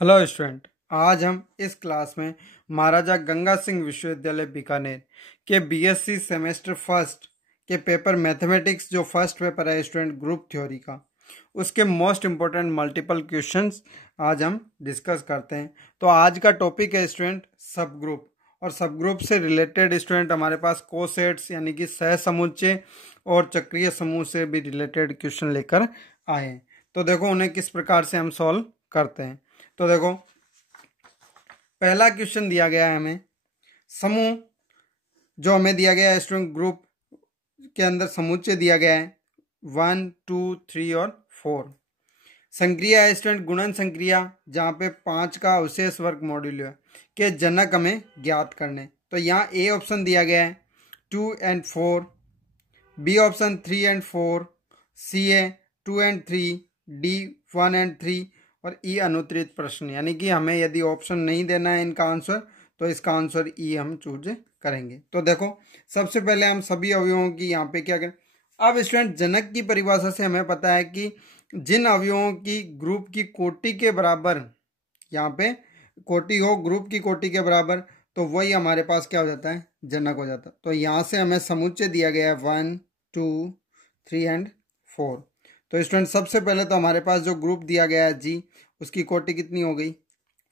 Hello student. आज हम इस क्लास में महाराजा गंगा सिंह विश्वविद्यालय बीकानेर के बीएससी सेमेस्टर फर्स्ट के पेपर मैथमेटिक्स जो फर्स्ट पेपर है स्टूडेंट ग्रुप थ्योरी का, उसके मोस्ट इम्पोर्टेंट मल्टीपल क्वेश्चंस आज हम डिस्कस करते हैं। तो आज का टॉपिक है स्टूडेंट सब ग्रुप, और सब ग्रुप से रिलेटेड स्टूडेंट हमारे पास कोसेट्स यानी कि सहसमुच्चय और चक्रीय समूह से भी रिलेटेड क्वेश्चन लेकर आए हैं। तो देखो उन्हें किस प्रकार से हम सॉल्व करते हैं। तो देखो पहला क्वेश्चन दिया गया है हमें, समूह जो हमें दिया गया है स्टूडेंट ग्रुप के अंदर समुच्चय दिया गया है 1, 2, 3 और 4। संक्रिया है स्टूडेंट गुणन संक्रिया, जहाँ पे 5 का अवशेष वर्ग मॉड्यूलो के जनक हमें ज्ञात करने। तो यहाँ ए ऑप्शन दिया गया है 2 and 4, बी ऑप्शन 3 and 4, सी है 2 and 3, डी 1 and 3 और ई अनुत्तरित प्रश्न, यानी कि हमें यदि ऑप्शन नहीं देना है इनका आंसर तो इसका आंसर ई हम चूज करेंगे। तो देखो सबसे पहले हम सभी अवयवों की यहाँ पे क्या करें। अब स्टूडेंट जनक की परिभाषा से हमें पता है कि जिन अवयवों की ग्रुप की कोटि के बराबर, यहाँ पे कोटि हो ग्रुप की कोटि के बराबर, तो वही हमारे पास क्या हो जाता है, जनक हो जाता है। तो यहाँ से हमें समुच्चय दिया गया है 1, 2, 3 and 4। तो स्टूडेंट सबसे पहले तो हमारे पास जो ग्रुप दिया गया है जी, उसकी कोटि कितनी हो गई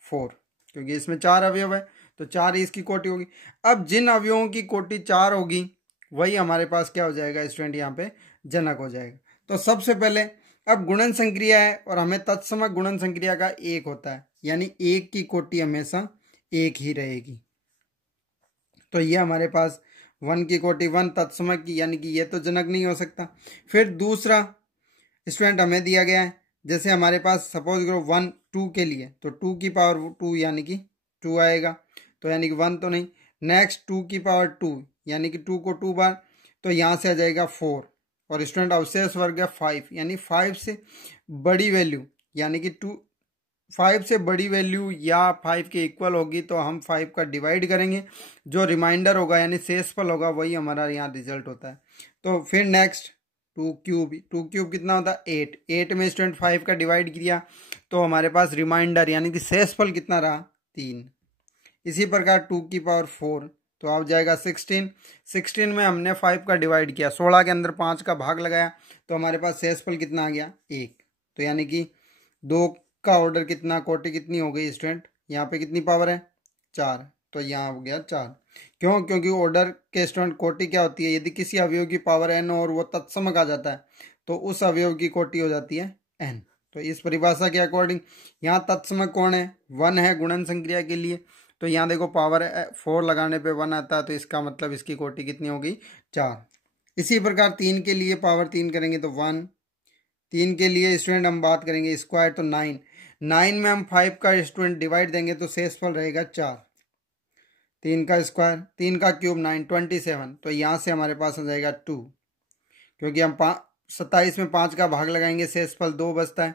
4, क्योंकि इसमें 4 अवयव है तो 4 ही इसकी कोटि होगी। अब जिन अवयवों की कोटि 4 होगी वही हमारे पास क्या हो जाएगा स्टूडेंट, यहाँ पे जनक हो जाएगा। तो सबसे पहले अब गुणन संक्रिया है और हमें तत्समक गुणन संक्रिया का 1 होता है, यानी 1 की कोटि हमेशा 1 ही रहेगी। तो ये हमारे पास 1 की कोटि 1 तत्समक की, यानी कि ये तो जनक नहीं हो सकता। फिर दूसरा स्टूडेंट हमें दिया गया है, जैसे हमारे पास सपोज करो 1 2 के लिए, तो 2 की पावर 2 यानी कि 2 आएगा, तो यानी कि 1 तो नहीं। नेक्स्ट 2 की पावर 2 यानी कि 2 को 2 बार, तो यहाँ से आ जाएगा 4। और स्टूडेंट अवशेष वर्ग है 5, यानी 5 से बड़ी वैल्यू, यानी कि 5 से बड़ी वैल्यू या 5 के इक्वल होगी तो हम 5 का डिवाइड करेंगे, जो रिमाइंडर होगा यानी शेषफल होगा वही हमारा यहाँ रिजल्ट होता है। तो फिर नेक्स्ट 2 क्यूब कितना होता है 8, 8 में स्टूडेंट 5 का डिवाइड किया तो हमारे पास रिमाइंडर यानी कि शेषफल कितना रहा 3। इसी प्रकार 2 की पावर 4 तो आप जाएगा 16, 16 में हमने 5 का डिवाइड किया, 16 के अंदर 5 का भाग लगाया तो हमारे पास शेषफल कितना आ गया 1। तो यानी कि 2 का ऑर्डर कितना, कोटि कितनी हो गई स्टूडेंट, यहाँ पे कितनी पावर है 4, तो यहाँ हो गया 4। क्यों, क्योंकि ऑर्डर के स्टूडेंट कोटि क्या होती है, यदि किसी अवयव की पावर n और वो तत्समक आ जाता है तो उस अवयव की कोटि हो जाती है n। तो इस परिभाषा के अकॉर्डिंग यहाँ तत्समक कौन है, 1 है गुणन संक्रिया के लिए। तो यहाँ देखो पावर 4 लगाने पे 1 आता है, तो इसका मतलब इसकी कोटि कितनी होगी 4। इसी प्रकार 3 के लिए पावर 3 करेंगे तो 1, 3 के लिए स्टूडेंट हम बात करेंगे स्क्वायर तो 9, 9 में हम 5 का स्टूडेंट डिवाइड देंगे तो शेषफल रहेगा 4। 3 का स्क्वायर, 3 का क्यूब 9, 27, तो यहाँ से हमारे पास आ जाएगा 2, क्योंकि हम 27 में 5 का भाग लगाएंगे शेषफल 2 बचता है।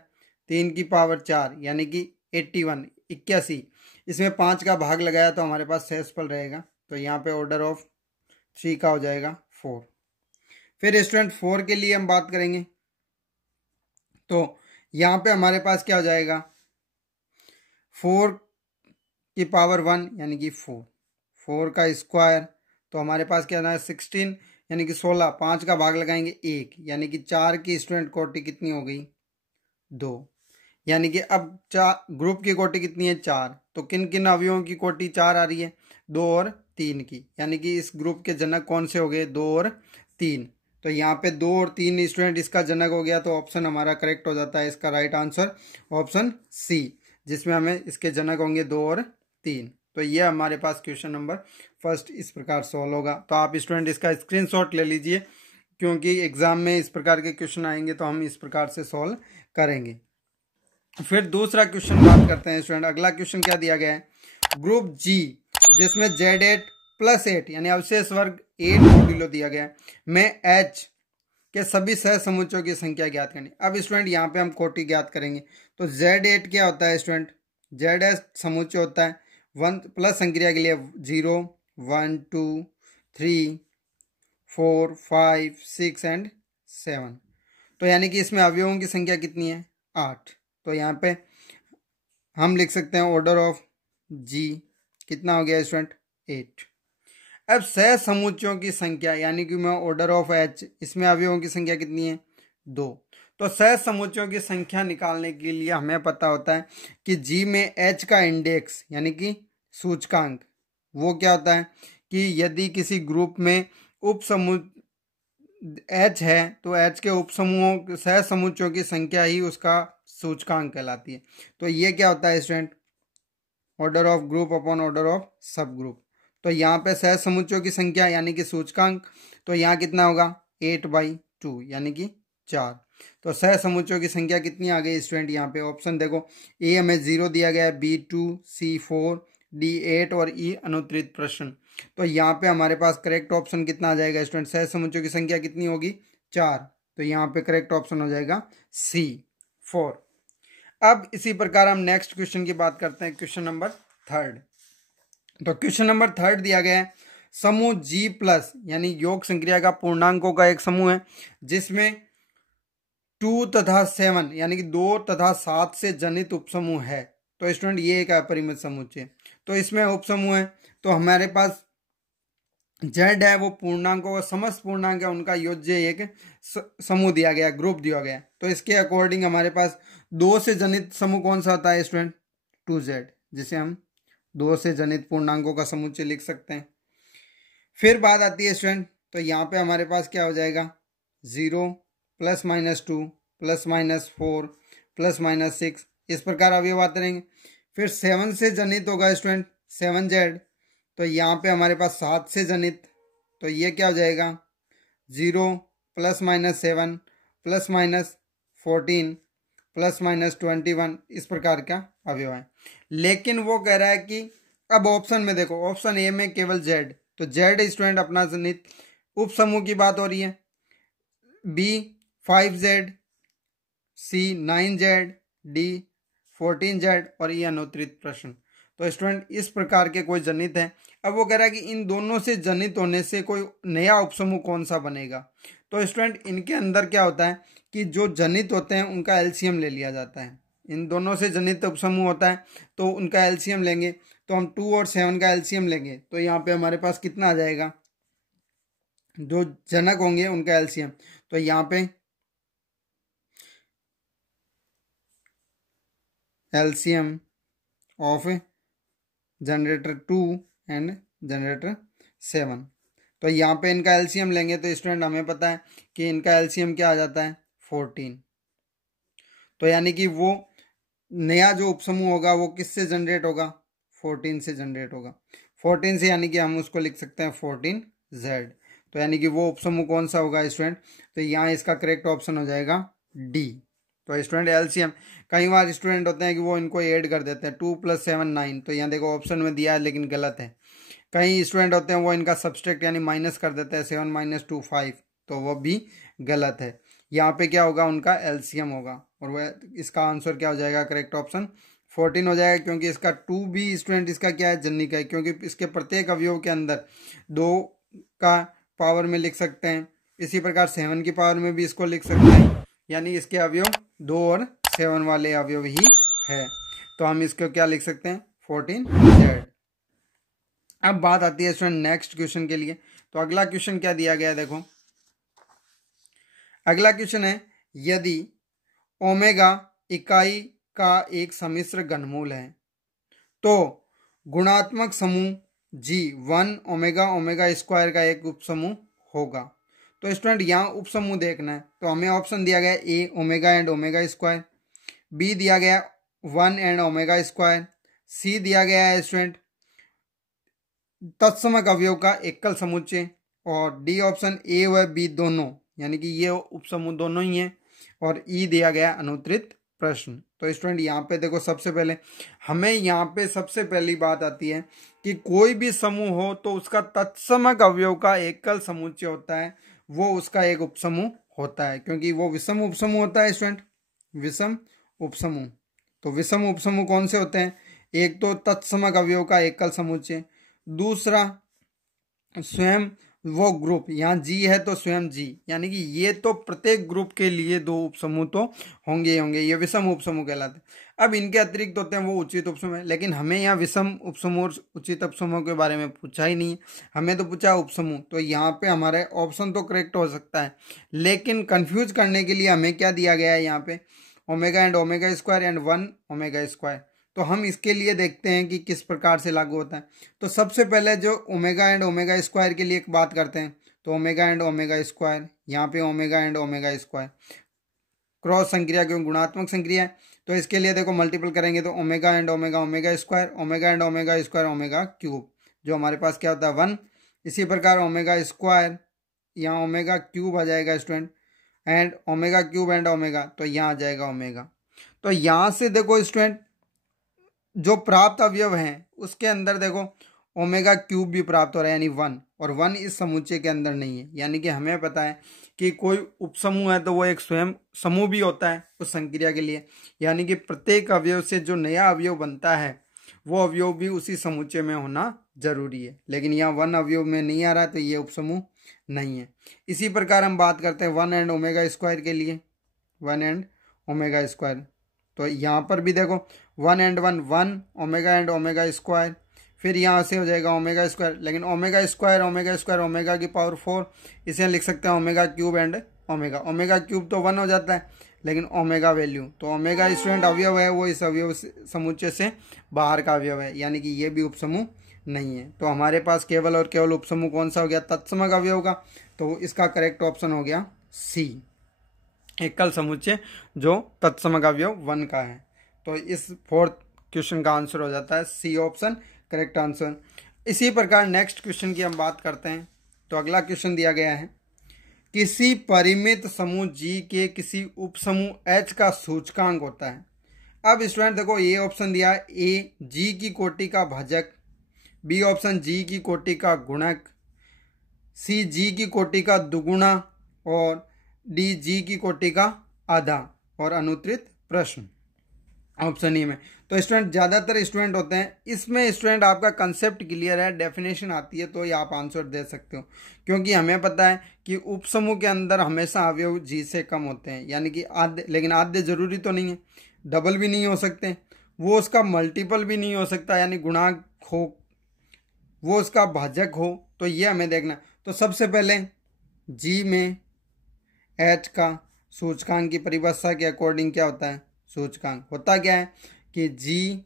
3 की पावर 4 यानी कि 81, 81, इसमें 5 का भाग लगाया तो हमारे पास शेषफल रहेगा, तो यहाँ पे ऑर्डर ऑफ 3 का हो जाएगा 4। फिर स्टूडेंट 4 के लिए हम बात करेंगे तो यहाँ पे हमारे पास क्या हो जाएगा 4 की पावर 1 यानी कि 4, 4 का स्क्वायर तो हमारे पास क्या है 16 यानी कि 16, 5 का भाग लगाएंगे 1 यानी कि 4 की स्टूडेंट कोटि कितनी हो गई 2। यानी कि अब 4 ग्रुप की कोटि कितनी है 4, तो किन किन अवयवों की कोटि 4 आ रही है 2 और 3 की, यानी कि इस ग्रुप के जनक कौन से हो गए 2 और 3। तो यहाँ पे 2 और 3 स्टूडेंट इसका जनक हो गया, तो ऑप्शन हमारा करेक्ट हो जाता है, इसका राइट आंसर ऑप्शन सी, जिसमें हमें इसके जनक होंगे 2 और 3। तो ये हमारे पास क्वेश्चन नंबर फर्स्ट इस प्रकार सॉल्व होगा। तो आप स्टूडेंट इसका स्क्रीनशॉट ले लीजिए, क्योंकि एग्जाम में इस प्रकार के क्वेश्चन आएंगे तो हम इस प्रकार से सॉल्व करेंगे। फिर दूसरा क्वेश्चन बात करते हैं स्टूडेंट। अगला क्वेश्चन क्या दिया गया है, ग्रुप जी जिसमें Z8 + 8 यानी अवशेष वर्ग 8 मॉड्यूलो दिया गया है में H के सभी सहसमुच्चयों की संख्या ज्ञात करनी। अब स्टूडेंट यहाँ पे हम कोटि ज्ञात करेंगे, तो Z8 क्या होता है स्टूडेंट, Z8 समुच्चय होता है 1 प्लस संक्रिया के लिए 0, 1, 2, 3, 4, 5, 6 एंड 7। तो यानी कि इसमें अवयवों की संख्या कितनी है 8। तो यहाँ पे हम लिख सकते हैं ऑर्डर ऑफ जी कितना हो गया स्टूडेंट 8। अब सह समुच्चयों की संख्या यानी कि मैं ऑर्डर ऑफ एच, इसमें अवयवों की संख्या कितनी है 2। तो सह समुच्चयों की संख्या निकालने के लिए हमें पता होता है कि जी में एच का इंडेक्स यानी कि सूचकांक वो क्या होता है कि यदि किसी ग्रुप में उप समूह एच है तो एच के उप समूहों सह समुच्चयों की संख्या ही उसका सूचकांक कहलाती है। तो ये क्या होता है student order of group upon order of सब ग्रुप। तो यहाँ पे सह समुच्चयों की संख्या यानी कि सूचकांक, तो यहाँ कितना होगा 8/2 यानी कि 4। तो सह समुच्चयों की संख्या कितनी आ गई स्टूडेंट, यहाँ पे ऑप्शन देखो ए हमें 0 दिया गया है, B2, C 4, D 8 और E अनुत्तरित प्रश्न। तो यहाँ पे हमारे पास करेक्ट ऑप्शन कितना आ जाएगा स्टूडेंट, सह समुच्चयों की संख्या कितनी होगी 4। तो यहाँ पे करेक्ट ऑप्शन हो जाएगा C 4। अब इसी प्रकार हम नेक्स्ट क्वेश्चन की बात करते हैं, क्वेश्चन नंबर 3। तो क्वेश्चन नंबर 3 दिया गया है समूह G प्लस यानी योग संक्रिया का पूर्णांकों का एक समूह है जिसमें 2 तथा 7 यानी कि 2 तथा 7 से जनित उपसमूह है। तो स्टूडेंट ये एक अपरिमित समुच्चय, तो इसमें उपसमूह है तो हमारे पास Z है वो पूर्णांकों का समस्त पूर्णांक है उनका योज्य एक समूह दिया गया, ग्रुप दिया गया। तो इसके अकॉर्डिंग हमारे पास 2 से जनित समूह कौन सा होता है स्टूडेंट 2Z, जिसे हम 2 से जनित पूर्णांकों का समुच्चय लिख सकते हैं। फिर बात आती है स्टूडेंट, तो यहाँ पे हमारे पास क्या हो जाएगा 0 +-2 +-4 +-6 इस प्रकार अवयव आते रहेंगे। फिर 7 से जनित होगा स्टूडेंट 7Z, तो यहाँ पे हमारे पास 7 से जनित, तो ये क्या हो जाएगा 0 +-7 +-14 +-21 इस प्रकार का अवयव है। लेकिन वो कह रहा है कि अब ऑप्शन में देखो, ऑप्शन ए में केवल Z, तो Z स्टूडेंट अपना जनित उप समूह की बात हो रही है, B 5Z, C 9Z, D 14Z और E अनुत्तरित प्रश्न। तो स्टूडेंट इस प्रकार के कोई जनित है। अब वो कह रहा है कि इन दोनों से जनित होने से कोई नया उपसमूह कौन सा बनेगा। तो स्टूडेंट इनके अंदर क्या होता है कि जो जनित होते हैं उनका एलसीएम ले लिया जाता है। इन दोनों से जनित उपसमूह होता है तो उनका एलसीएम लेंगे, तो हम 2 और 7 का एलसीएम लेंगे तो यहाँ पे हमारे पास कितना आ जाएगा, जो जनक होंगे उनका एलसीएम, तो यहाँ पे LCM of generator 2 and generator 7, तो यहाँ पे इनका एलसीएम लेंगे तो स्टूडेंट हमें पता है कि इनका एलसीएम क्या आ जाता है 14। तो यानी कि वो नया जो उपसमूह होगा वो किससे जनरेट होगा 14 से जनरेट होगा। 14 से यानी कि हम उसको लिख सकते हैं 14Z, तो यानी कि वो उपसमूह कौन सा होगा स्टूडेंट, तो यहाँ इसका करेक्ट ऑप्शन हो जाएगा D। तो स्टूडेंट एलसीएम कई बार स्टूडेंट होते हैं कि वो इनको ऐड कर देते हैं 2 + 7 9, तो यहाँ देखो ऑप्शन में दिया है लेकिन गलत है। कई स्टूडेंट होते हैं वो इनका सब्सट्रैक्ट यानी माइनस कर देते हैं 7 - 2 5, तो वो भी गलत है। यहाँ पे क्या होगा उनका एलसीएम होगा और वह इसका आंसर क्या हो जाएगा करेक्ट ऑप्शन 14 हो जाएगा, क्योंकि इसका 2 भी स्टूडेंट इसका क्या है जनिक है, क्योंकि इसके प्रत्येक अवयव के अंदर 2 का पावर में लिख सकते हैं, इसी प्रकार 7 की पावर में भी इसको लिख सकते हैं, यानी इसके अवयव 2 और 7 वाले अवयव ही है। तो हम इसको क्या लिख सकते हैं 14Z। अब बात आती है स्टूडेंट नेक्स्ट क्वेश्चन के लिए। तो अगला क्वेश्चन क्या दिया गया है, देखो अगला क्वेश्चन है यदि ओमेगा इकाई का एक सम्मिश्र घनमूल है तो गुणात्मक समूह G 1 ओमेगा ओमेगा स्क्वायर का एक उपसमूह होगा। तो स्टूडेंट यहाँ उपसमूह देखना है, तो हमें ऑप्शन दिया गया A omega and omega square, B दिया गया 1 एंड ओमेगा स्क्वायर, C दिया गया है स्टूडेंट तत्समक अवयव का एकल समुच्चय, और डी ऑप्शन A व B दोनों यानी कि ये उपसमूह दोनों ही हैं, और E दिया गया अनुत्तरित प्रश्न। तो स्टूडेंट यहाँ पे देखो सबसे पहले हमें यहाँ पे सबसे पहली बात आती है कि कोई भी समूह हो तो उसका तत्समक अवयव का एकल समुच्चय होता है, वो उसका एक उपसमूह होता है, क्योंकि वो विषम उपसमूह होता है स्टूडेंट, विषम उपसमूह। तो विषम उपसमूह कौन से होते हैं, एक तो तत्समक अवयव का एकल समुच्चय, दूसरा स्वयं वो ग्रुप, यहाँ जी है तो स्वयं जी, यानी कि ये तो प्रत्येक ग्रुप के लिए दो उपसमूह तो होंगे ही होंगे, ये विषम उपसमूह कहलाते हैं। अब इनके अतिरिक्त होते हैं वो उचित उपसमूह है, लेकिन हमें यहाँ विषम उपसमूह और उचित उपसमूह के बारे में पूछा ही नहीं है, हमें तो पूछा उपसमूह। तो यहाँ पे हमारे ऑप्शन तो करेक्ट हो सकता है, लेकिन कंफ्यूज करने के लिए हमें क्या दिया गया है यहाँ पे, omega and omega square and 1 omega square. तो हम इसके लिए देखते हैं कि किस प्रकार से लागू होता है। तो सबसे पहले जो ओमेगा एंड ओमेगा स्क्वायर के लिए एक बात करते हैं, तो ओमेगा एंड ओमेगा स्क्वायर, यहाँ पे omega and omega square cross संक्रिया क्यों, गुणात्मक संक्रिया है, तो इसके लिए देखो मल्टीपल करेंगे तो omega and omega omega square, omega and omega square omega cube, जो हमारे पास क्या होता है 1। इसी प्रकार ओमेगा स्क्वायर, यहाँ ओमेगा क्यूब आ जाएगा student, and omega cube and omega, तो यहाँ आ जाएगा ओमेगा। तो यहाँ से देखो स्टूडेंट जो प्राप्त अवयव हैं उसके अंदर देखो ओमेगा क्यूब भी प्राप्त हो रहा है, यानी 1, और 1 इस समुच्चय के अंदर नहीं है। यानी कि हमें पता है कि कोई उपसमूह है तो वो एक स्वयं समूह भी होता है उस संक्रिया के लिए, यानी कि प्रत्येक अवयव से जो नया अवयव बनता है वो अवयव भी उसी समुच्चय में होना जरूरी है, लेकिन यहाँ 1 अवयव में नहीं आ रहा है तो ये उपसमूह नहीं है। इसी प्रकार हम बात करते हैं 1 एंड ओमेगा स्क्वायर के लिए, 1 एंड ओमेगा स्क्वायर, तो यहाँ पर भी देखो 1 and 1 1 omega and omega square, फिर यहाँ से हो जाएगा ओमेगा स्क्वायर, लेकिन ओमेगा स्क्वायर ओमेगा की पावर 4, इसे लिख सकते हैं omega cube and omega, omega cube तो 1 हो जाता है, लेकिन ओमेगा वैल्यू, तो ओमेगा स्टूडेंट अवयव है वो इस अवयव समुच्चय से बाहर का अवयव है, यानी कि ये भी उपसमूह नहीं है। तो हमारे पास केवल और केवल उपसमूह कौन सा हो गया, तत्समक अवयव का, तो इसका करेक्ट ऑप्शन हो गया सी, एकल समुच्चय जो तत्समक अवयव 1 का है। तो इस 4th क्वेश्चन का आंसर हो जाता है सी ऑप्शन करेक्ट आंसर। इसी प्रकार नेक्स्ट क्वेश्चन की हम बात करते हैं। तो अगला क्वेश्चन दिया गया है, किसी परिमित समूह जी के किसी उपसमूह एच का सूचकांक होता है। अब स्टूडेंट देखो ये ऑप्शन दिया है, ए जी की कोटि का भाजक, बी ऑप्शन जी की कोटि का गुणक, सी जी की कोटि का दुगुना, और डी जी की कोटि का आधा, और अनुत्तरित प्रश्न ऑप्शन ई में। तो स्टूडेंट ज़्यादातर स्टूडेंट होते हैं इसमें, स्टूडेंट आपका कंसेप्ट क्लियर है, डेफिनेशन आती है तो ये आप आंसर दे सकते हो, क्योंकि हमें पता है कि उपसमूह के अंदर हमेशा अवयव जी से कम होते हैं, यानी कि आधे, लेकिन आधे जरूरी तो नहीं है, डबल भी नहीं हो सकते, वो उसका मल्टीपल भी नहीं हो सकता, यानी गुणांक हो, वो उसका भाजक हो, तो ये हमें देखना। तो सबसे पहले जी में एच का सूचकांक की परिभाषा के अकॉर्डिंग क्या होता है, सूचकांक होता क्या है कि जी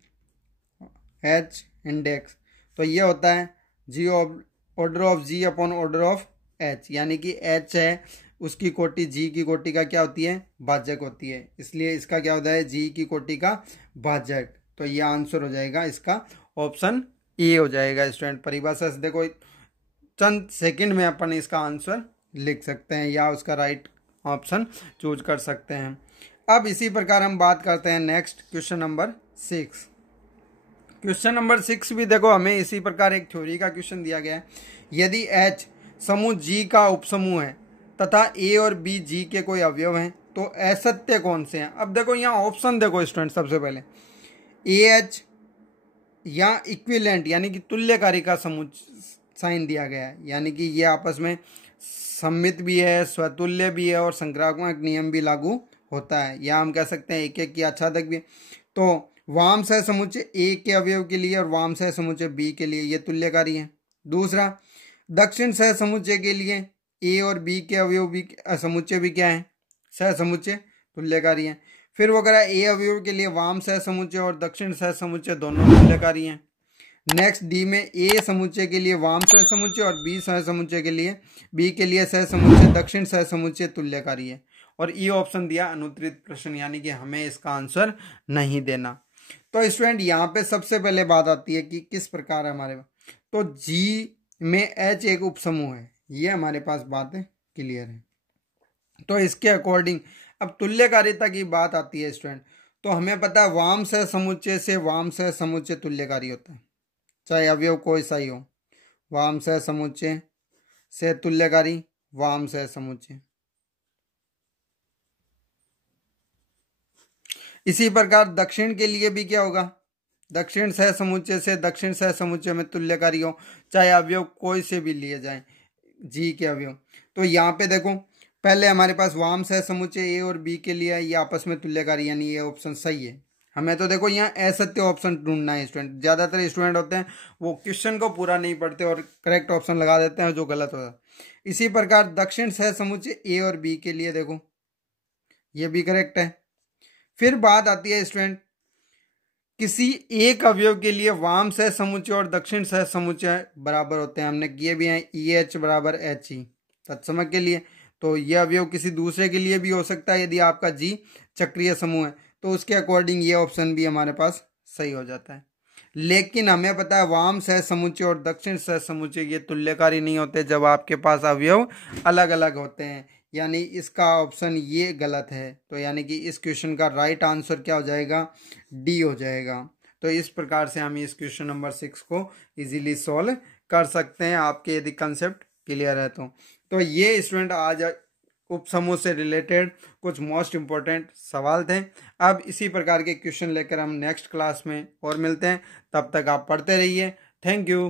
एच इंडेक्स, तो ये होता है G order of G upon order of H, यानी कि एच है उसकी कोटि जी की कोटि का क्या होती है, भाजक होती है, इसलिए इसका क्या होता है जी की कोटि का भाजक। तो ये आंसर हो जाएगा इसका ऑप्शन ए हो जाएगा स्टूडेंट। परिभाषा से देखो चंद सेकंड में अपन इसका आंसर लिख सकते हैं या उसका राइट ऑप्शन चूज कर सकते हैं। अब इसी प्रकार हम बात करते हैं next question number 6। Question number 6 भी देखो हमें इसी प्रकार एक थ्योरी का क्वेश्चन दिया गया है, यदि H समूह G का उपसमूह है तथा A और B G के कोई अवयव हैं तो असत्य कौन से हैं। अब देखो यहाँ ऑप्शन देखो स्टूडेंट, सबसे पहले AH या इक्विवेलेंट यानी कि तुल्यकारी का समूह साइन दिया गया है, यानी कि ये आपस में सम्मित भी है, स्वतुल्य भी है और संक्रामक नियम भी लागू होता है, या हम कह सकते हैं एक एक की आच्छादक भी। तो वाम सह समुच्चय ए के अवयव के लिए और वाम सह समुच्चय बी के लिए ये तुल्यकारी है। दूसरा, दक्षिण सह समुच्चय के लिए ए और बी के अवयव भी समुच्चय भी क्या है, सह समुच्चय तुल्यकारी है। फिर वो कह ए अवयव के लिए वाम सह समुच्चय और दक्षिण सह समुच्चय दोनों तुल्यकारी हैं। नेक्स्ट डी में ए समुच्चय के लिए वाम सह समुच्चय और बी सह समुच्चय के लिए बी के लिए सह समुच्चय दक्षिण सह समुच्चय तुल्यकारी है। और ई ऑप्शन दिया अनुत्तरित प्रश्न, यानी कि हमें इसका आंसर नहीं देना। तो स्टूडेंट यहाँ पे सबसे पहले बात आती है कि किस प्रकार है हमारे पास, तो जी में एच एक उपसमूह है, ये हमारे पास बात क्लियर है। तो इसके अकॉर्डिंग अब तुल्यकारिता की बात आती है स्टूडेंट, तो हमें पता है वाम सह समुच्चय से वाम सह समुच्चय तुल्यकारी होता है, चाहे अवयव कोई सा ही हो, वाम सह समुच्चय से तुल्यकारी वाम सह समुच्चय। इसी प्रकार दक्षिण के लिए भी क्या होगा, दक्षिण सह समुच्चय से दक्षिण सह समुच्चय में तुल्यकारी हो, चाहे अवयव कोई से भी लिए जाए, जी के अवयव। तो यहाँ पे देखो, पहले हमारे पास वाम सह समुच्चय ए और बी के लिए ये आपस में तुल्यकारी, यानी ये ऑप्शन सही है। हमें तो देखो यहाँ असत्य ऑप्शन ढूंढना है। स्टूडेंट, ज्यादातर स्टूडेंट होते हैं वो क्वेश्चन को पूरा नहीं पढ़ते और करेक्ट ऑप्शन लगा देते हैं, जो गलत होता है। इसी प्रकार दक्षिण सह समुच्चय ए और बी के लिए देखो, ये भी करेक्ट है। फिर बात आती है स्टूडेंट, किसी एक अवयव के लिए वाम सह समुच्चय और दक्षिण सह समुच्चय बराबर होते हैं। हमने किए भी हैं, ई एच बराबर एच ई तत्समक के लिए। तो यह अवयव किसी दूसरे के लिए भी हो सकता है। यदि आपका जी चक्रीय समूह है तो उसके अकॉर्डिंग ये ऑप्शन भी हमारे पास सही हो जाता है। लेकिन हमें पता है वाम सह समुच्चय और दक्षिण सह समुच्चय ये तुल्यकारी नहीं होते जब आपके पास अवयव अलग अलग होते हैं, यानी इसका ऑप्शन ये गलत है। तो यानी कि इस क्वेश्चन का राइट आंसर क्या हो जाएगा, डी हो जाएगा। तो इस प्रकार से हम इस क्वेश्चन नंबर 6 को इजीली सॉल्व कर सकते हैं, आपके यदि कंसेप्ट क्लियर है तो ये स्टूडेंट आज उपसमूह से रिलेटेड कुछ मोस्ट इंपॉर्टेंट सवाल थे। अब इसी प्रकार के क्वेश्चन लेकर हम नेक्स्ट क्लास में और मिलते हैं। तब तक आप पढ़ते रहिए। Thank you.